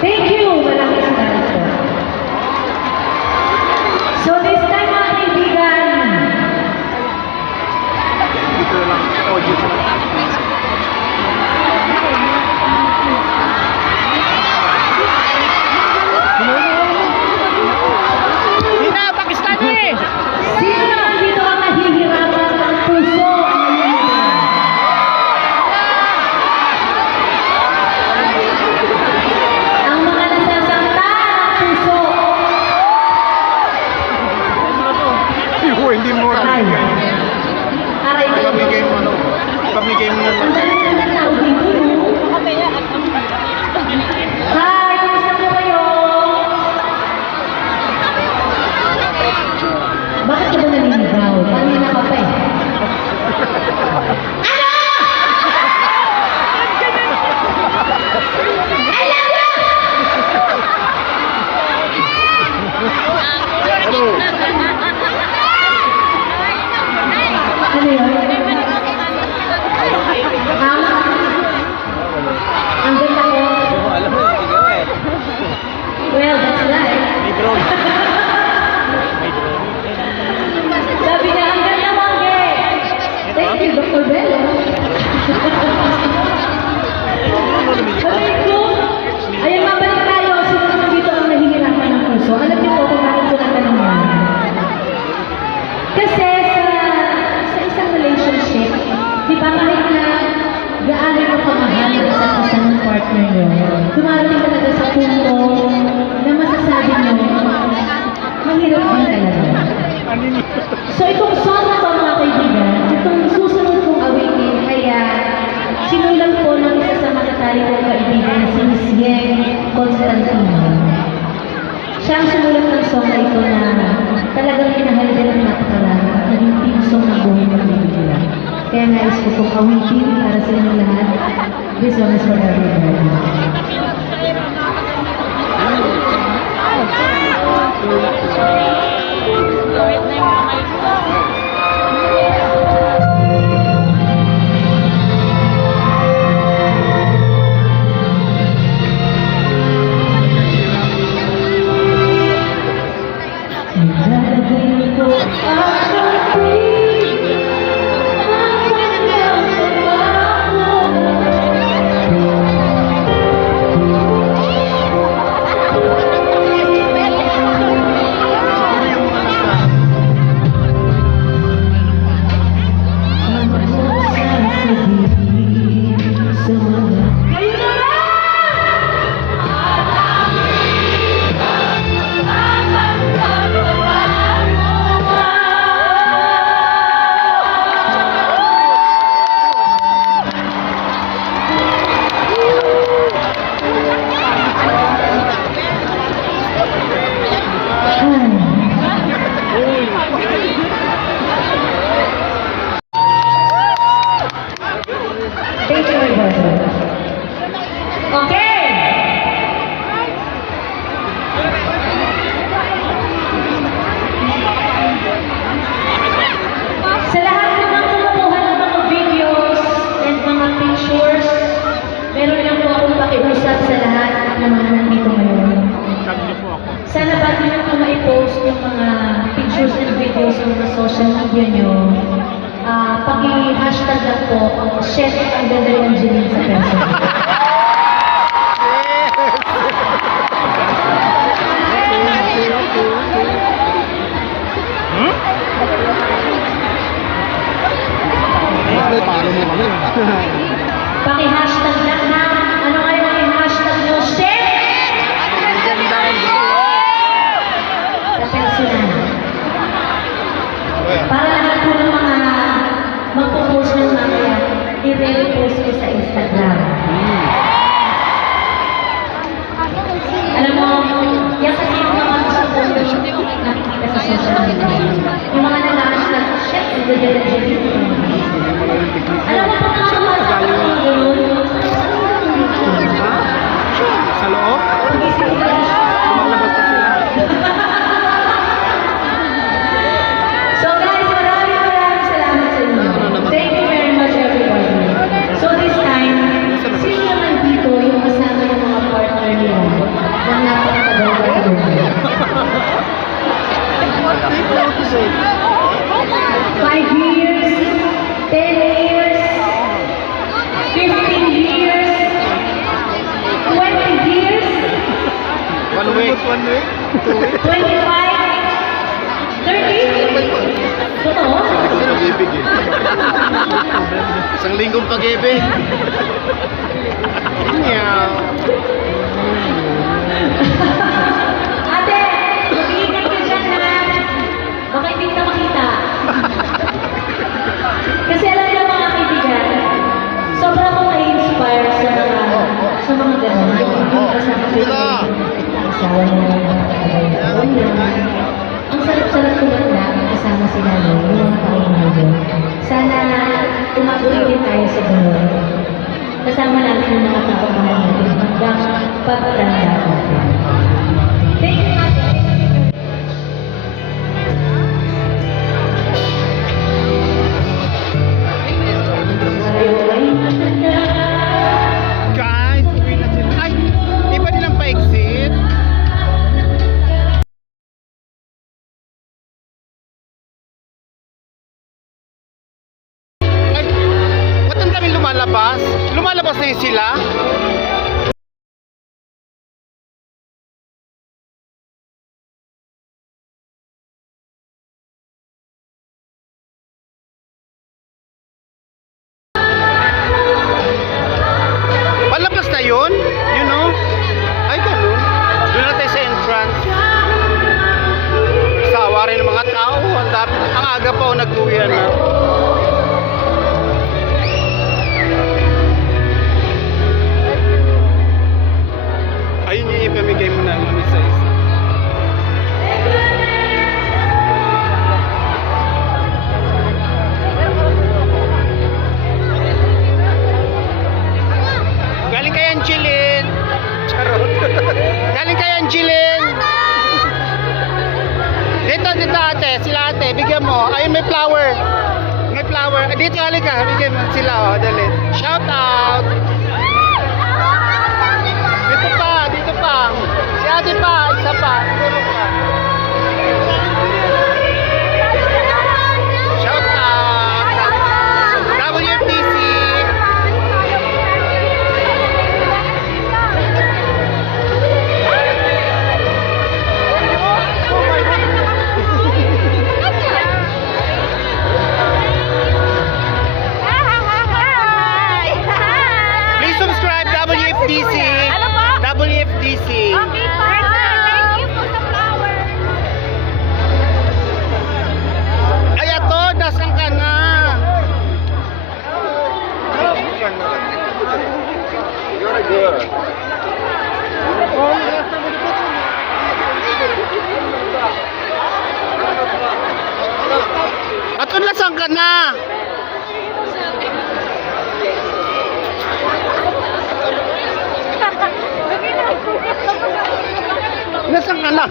Thank you! Maraming salamat po. So this time mga kaibigan, Dito lang audio sa Hina, Pakistani! sino naman dito ang nahihirapan ng puso ngayon? Ang mga nasasaktan ng puso. Hindi mo Aray. Aray ko. Pamigay mo ano? Pamigay mo Ang naman. ganda ng tao dito, no? Hi! Kamusta po kayo? Bakit ka ba naninigaw? Kanina ka pa eh. Ano? Alam mo! Hello! Ano yun? Ang ganda ko. Alam mo, hindi ka eh. Well, that's life. May drone. May drone. Sabi niya, ang ganda mo, Angge. Thank you, Dr. Bello. Sabi ko, ayun, mabalik tayo. Sino naman dito ang nahihirapan ng puso? Alam niyo po kung bakit ko natanong yan? Kasi sa isang relationship, di ba kahit na gaano mo kamahal ang isa't isa ng partner nyo, dumarating talaga sa punto na masasabi nyo, mahirap din talaga. So itong song na to mga kaibigan, itong susunod kong awitin, kaya sinulat po ng isa sa matatali kong kaibigan na si Miss Yeng Constantino. Siya ang sumulat ng song na ito na talagang minahal din ang napakarami at naging team song ng buhay ng bibigla. Kaya nais ko itong awitin para sa inyong lahat. This one is for everybody. Naglalagay ko ang pag-ibig, ang kanyang Thank you, my brother. Okay! Sa lahat po ng kumukuha ng mga videos and mga pictures, meron lang po akong pakiusap sa lahat ng mga nandito ngayon. Tag niyo po ako. Sana bago nyo po ma-post yung mga pictures and videos sa mga social media nyo, paki-hashtag lang po, share ang ganda ni Angeline sa person. Paano mo kami? Paki-hashtag lang ha. Ano nga yung i-hashtag nyo? Share! Sa personal. Para lahat po ng mga magpo-post ng mamaya, i-repost ko sa Instagram. 1 week? 25? 30? Totoo? Isang linggong pag-ibig eh. Isang linggong pag-ibig. Meow. Ate, mag-iingat ka dyan ha. Baka hindi ka makita. Kasi alam niyo mga kaibigan, sobrang ako na-inspire sa mga gano'n. Yung kasama ko yung asawa ng mga kabay na ang sarap-sarap tumanda kasama sila no, yung mga taong ngayon. Sana tumatuloy din tayo sa gano'n. Kasama natin yung mga taong mahal natin hanggang pagtanda natin. Thank you, Ate. Guys, uwi na sila. Ay, iba nilang pa-exit. Ay, ba't ang daming lumalabas? Lumalabas na yun sila? Palabas na yun? You know? Ay, ganun. Doon na tayo sa entrance. Sawa rin ng mga tao. Ang aga pa o nag-uwi na. Ayun yung ipamigay mo na lang isa-isa. Galing kay Angeline. Charot. Galing kay Angeline. Dito ate, sila ate, bigyan mo. Ayun may flower. May flower. Dito halika, bigyan mo sila oh, dali. Shout out. Dito pa. Si ate pa, isa pa. Dito pa. Shout out. WFTC. Please subscribe WFTC. Ano po? WFTC. Okay, partner. Thank you po sa flowers. Ay, ato, dasang ka na. You're good. Ato, dasang ka na. Nasaan ka na?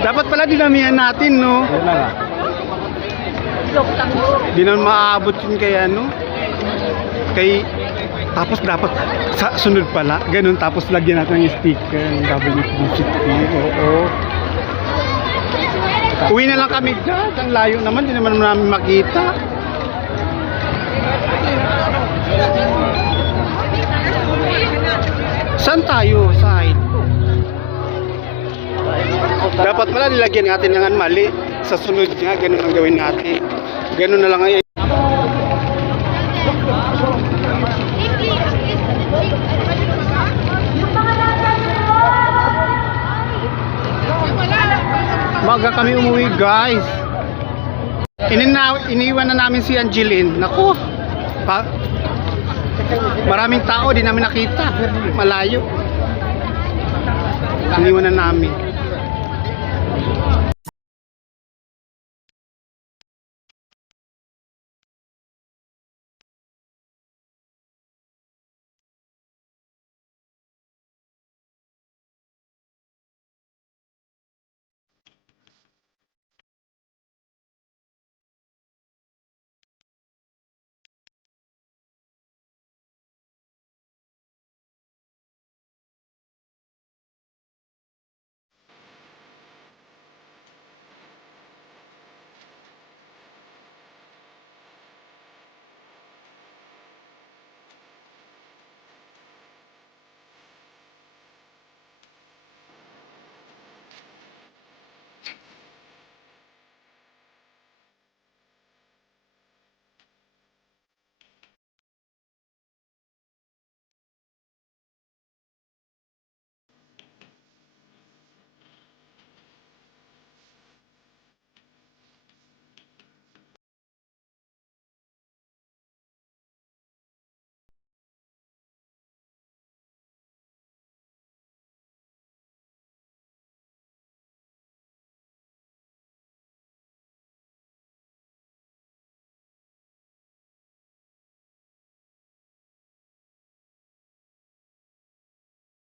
Dapat pala dinamihan natin, no? Di naman maaabot yun kay ano? Kay... Tapos dapat sa sunod pala, ganun, tapos lagyan natin ng sticker ng WPCT. Oo. Uwi na lang kami dyan. Ang layo naman, di naman namin makita. Saan tayo? Side? Dapat pala nilagyan natin ng mali. Sa sunod nga, ganun ang gawin natin. Ganun na lang ay. Maga kami umuwi, guys. Iniwan na namin si Angeline. Naku. Maraming tao, di namin nakita. Malayo. Iniwan na namin.